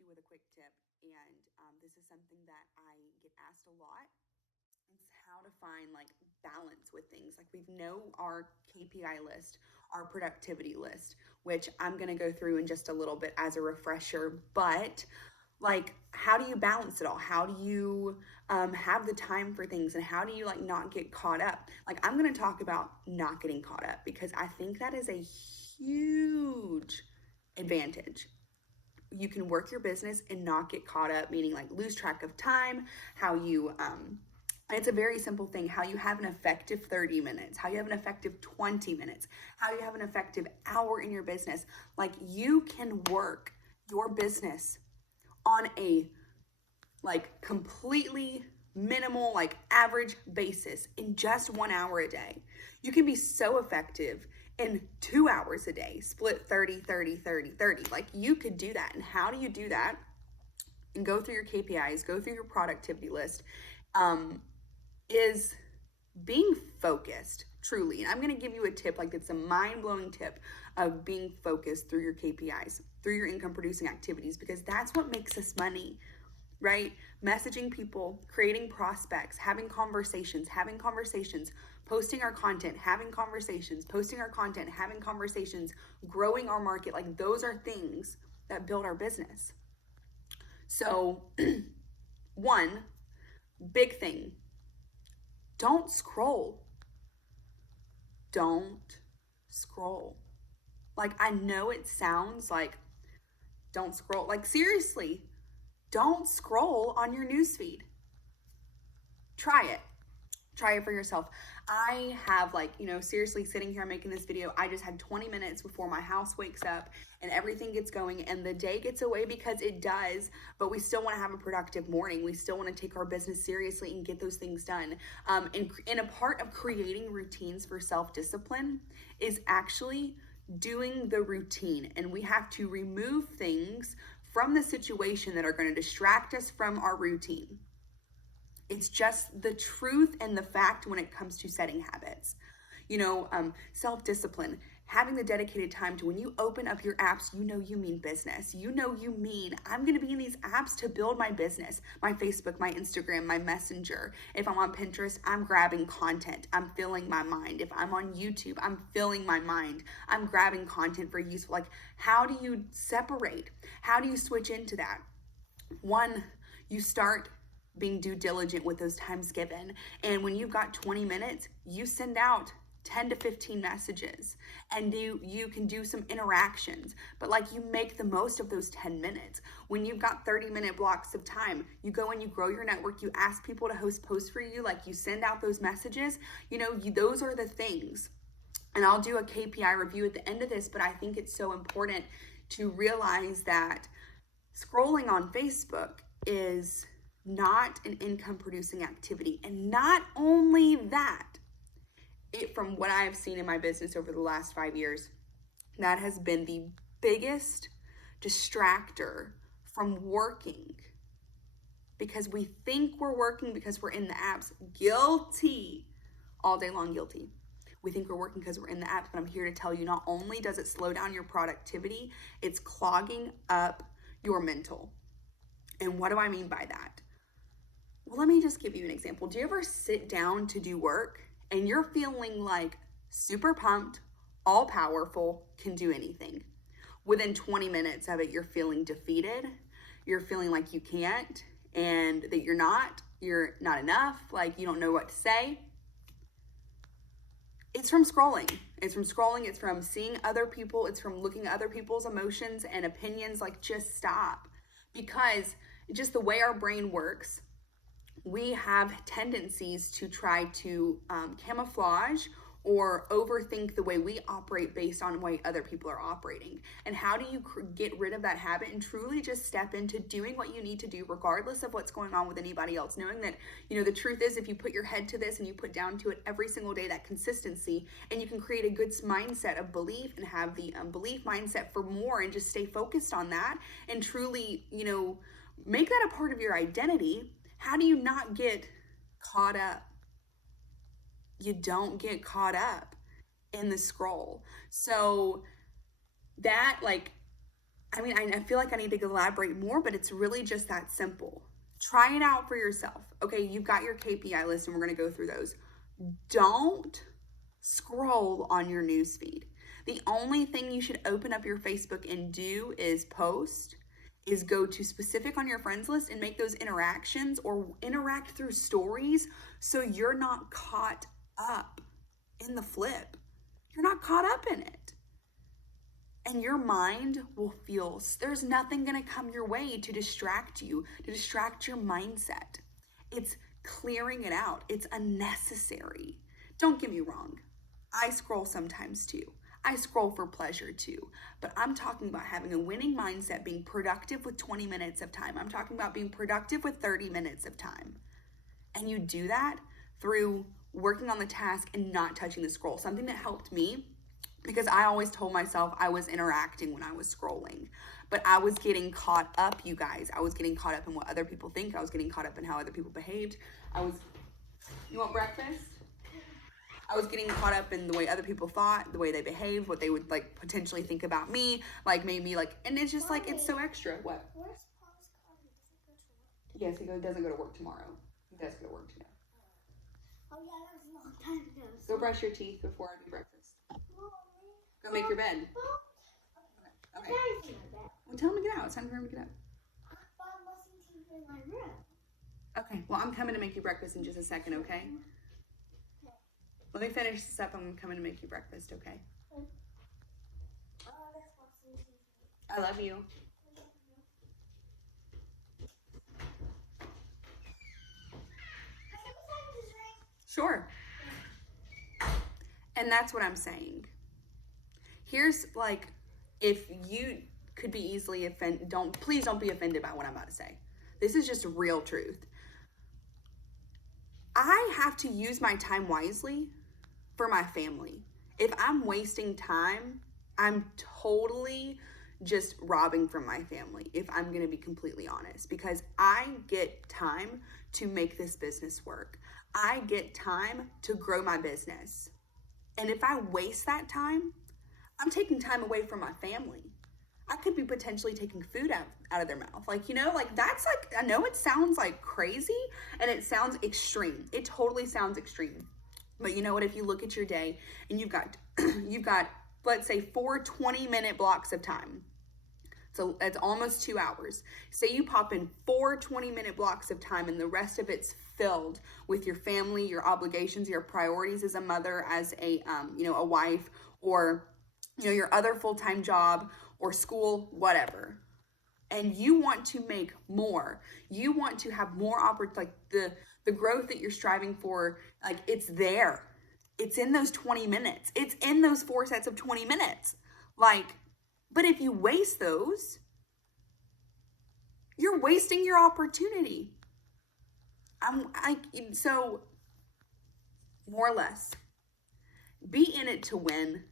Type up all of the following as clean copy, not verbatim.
you with a quick tip, and this is something that I get asked a lot. It's how to find like balance with things. Like we know our KPI list, our productivity list, which I'm going to go through in just a little bit as a refresher, but like how do you balance it all? How do you have the time for things, and how do you like not get caught up? Like I'm going to talk about not getting caught up because I think that is a huge advantage. You can work your business and not get caught up, meaning like lose track of time, how you it's a very simple thing, how you have an effective 30 minutes, how you have an effective 20 minutes, how you have an effective hour in your business. Like you can work your business on a like completely minimal, like average basis in just 1 hour a day. You can be so effective in 2 hours a day, split 30, 30, 30, 30. Like you could do that. And how do you do that? And go through your KPIs, go through your productivity list, is being focused truly. And I'm going to give you a tip, like it's a mind-blowing tip of being focused through your KPIs, through your income producing activities, because that's what makes us money, right? Messaging people, creating prospects, having conversations, posting our content, having conversations, posting our content, having conversations, growing our market. Like those are things that build our business. So one big thing, don't scroll. Don't scroll. Like I know it sounds like don't scroll. Like seriously, don't scroll on your newsfeed. Try it. Try it for yourself. I have like, seriously sitting here making this video, I just had 20 minutes before my house wakes up and everything gets going and the day gets away, because it does, but we still want to have a productive morning. We still want to take our business seriously and get those things done. And a part of creating routines for self-discipline is actually doing the routine. And we have to remove things from the situation that are going to distract us from our routine. It's just the truth and the fact when it comes to setting habits. Self-discipline, having the dedicated time to when you open up your apps, you mean business. You mean, I'm going to be in these apps to build my business, my Facebook, my Instagram, my Messenger. If I'm on Pinterest, I'm grabbing content. I'm filling my mind. If I'm on YouTube, I'm filling my mind. I'm grabbing content for useful. Like, how do you separate? How do you switch into that? One, you start being due diligent with those times given. And when you've got 20 minutes, you send out 10 to 15 messages and you can do some interactions, but like you make the most of those 10 minutes. When you've got 30-minute blocks of time, you go and you grow your network, you ask people to host posts for you, like you send out those messages, those are the things. And I'll do a KPI review at the end of this, but I think it's so important to realize that scrolling on Facebook is not an income producing activity. And not only that, from what I have seen in my business over the last 5 years, that has been the biggest distractor from working, because we think we're working because we're in the apps. Guilty. All day long, guilty. We think we're working because we're in the apps, but I'm here to tell you, not only does it slow down your productivity, it's clogging up your mental. And what do I mean by that? Well, let me just give you an example. Do you ever sit down to do work and you're feeling like super pumped, all powerful, can do anything? Within 20 minutes of it, you're feeling defeated. You're feeling like you can't, and that you're not enough, like you don't know what to say. It's from scrolling. It's from seeing other people. It's from looking at other people's emotions and opinions. Like, just stop. Because just the way our brain works, we have tendencies to try to camouflage or overthink the way we operate based on the way other people are operating. And how do you get rid of that habit and truly just step into doing what you need to do regardless of what's going on with anybody else, knowing that, the truth is, if you put your head to this and you put down to it every single day, that consistency, and you can create a good mindset of belief and have the belief mindset for more and just stay focused on that and truly, make that a part of your identity. How do you not get caught up? You don't get caught up in the scroll. So that, like, I mean, I feel like I need to elaborate more, but it's really just that simple. Try it out for yourself. Okay, you've got your KPI list and we're going to go through those. Don't scroll on your newsfeed. The only thing you should open up your Facebook and do is post, is go to specific on your friends list and make those interactions or interact through stories so you're not caught up in the flip. You're not caught up in it. And your mind will feel, there's nothing going to come your way to distract you, to distract your mindset. It's clearing it out. It's unnecessary. Don't get me wrong. I scroll sometimes too. I scroll for pleasure too. But I'm talking about having a winning mindset, being productive with 20 minutes of time. I'm talking about being productive with 30 minutes of time. And you do that through working on the task and not touching the scroll. Something that helped me, because I always told myself I was interacting when I was scrolling, but I was getting caught up, you guys. I was getting caught up in what other people think. I was getting caught up in how other people behaved. You want breakfast? I was getting caught up in the way other people thought, the way they behaved, what they would like potentially think about me, like made me like, and it's just like, it's so extra. What? Where's Paul's car? He doesn't go to work. Yes, he doesn't go to work tomorrow. He does go to work today. Oh yeah, that was a long time ago. Go brush your teeth before I do breakfast. Go make your bed. Okay. Well, tell him to get out. It's time for him to get up. I'm listening to you in my room. Okay. Well, I'm coming to make you breakfast in just a second, okay? Let me finish this up. I'm coming to make you breakfast, okay? I love you. Sure. And that's what I'm saying. Here's like, if you could be easily offended, please don't be offended by what I'm about to say. This is just real truth. I have to use my time wisely for my family. If I'm wasting time, I'm totally just robbing from my family, if I'm going to be completely honest, because I get time to make this business work. I get time to grow my business. And if I waste that time, I'm taking time away from my family. I could be potentially taking food out of their mouth. Like, you know, like that's like, I know it sounds like crazy and it sounds extreme. It totally sounds extreme. But you know what, if you look at your day and you've got, let's say 4 20-minute blocks of time. So that's almost 2 hours. Say you pop in 4 20-minute blocks of time and the rest of it's filled with your family, your obligations, your priorities as a mother, as a, a wife, or, your other full-time job or school, whatever. And you want to make more. You want to have more opportunity, like the growth that you're striving for, like it's there. It's in those 20 minutes. It's in those 4 sets of 20 minutes. But if you waste those, you're wasting your opportunity. So more or less, be in it to win.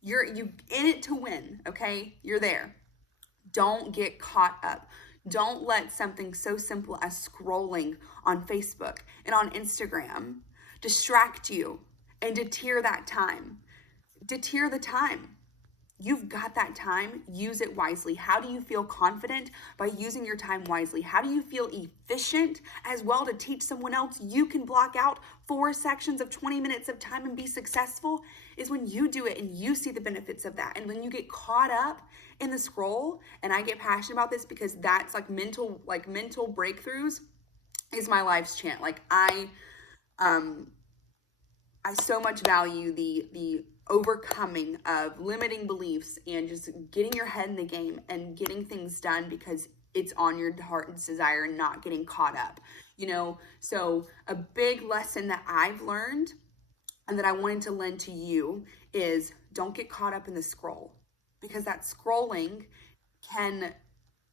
You in it to win, okay? You're there. Don't get caught up. Don't let something so simple as scrolling on Facebook and on Instagram distract you and deter that time. Deter the time. You've got that time. Use it wisely. How do you feel confident? By using your time wisely. How do you feel efficient as well to teach someone else you can block out 4 sections of 20 minutes of time and be successful? Is when you do it and you see the benefits of that. And when you get caught up in the scroll, and I get passionate about this because that's like mental breakthroughs is my life's chant. Like I so much value the overcoming of limiting beliefs and just getting your head in the game and getting things done because it's on your heart's desire and not getting caught up, So a big lesson that I've learned and that I wanted to lend to you is don't get caught up in the scroll, because that scrolling can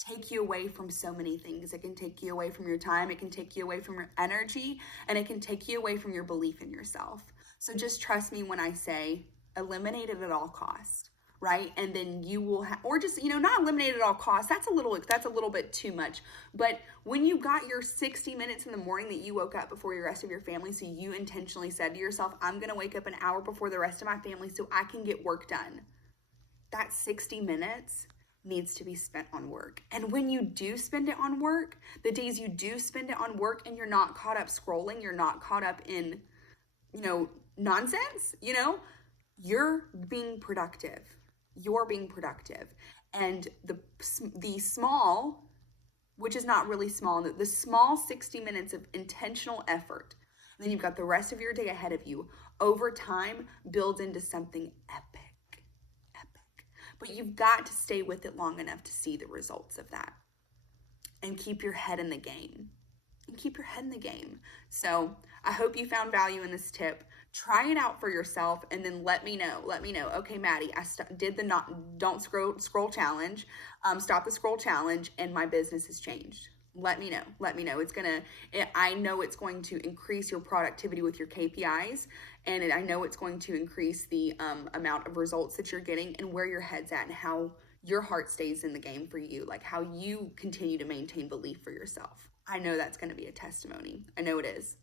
take you away from so many things. It can take you away from your time. It can take you away from your energy, and it can take you away from your belief in yourself. So just trust me when I say eliminate it at all costs, right? And then you will or just, not eliminate it at all costs. That's a little bit too much. But when you got your 60 minutes in the morning that you woke up before the rest of your family, so you intentionally said to yourself, I'm going to wake up an hour before the rest of my family so I can get work done. That 60 minutes needs to be spent on work. And when you do spend it on work, the days you do spend it on work and you're not caught up scrolling, you're not caught up in, nonsense, you're being productive. You're being productive. And the small, which is not really small, the small 60 minutes of intentional effort, and then you've got the rest of your day ahead of you, over time builds into something epic. But you've got to stay with it long enough to see the results of that and keep your head in the game. So I hope you found value in this tip. Try it out for yourself and then let me know. Okay, Maddie, I did the don't scroll challenge, stop the scroll challenge, and my business has changed. Let me know. I know it's going to increase your productivity with your KPIs, and I know it's going to increase the amount of results that you're getting and where your head's at and how your heart stays in the game for you, like how you continue to maintain belief for yourself. I know that's going to be a testimony. I know it is.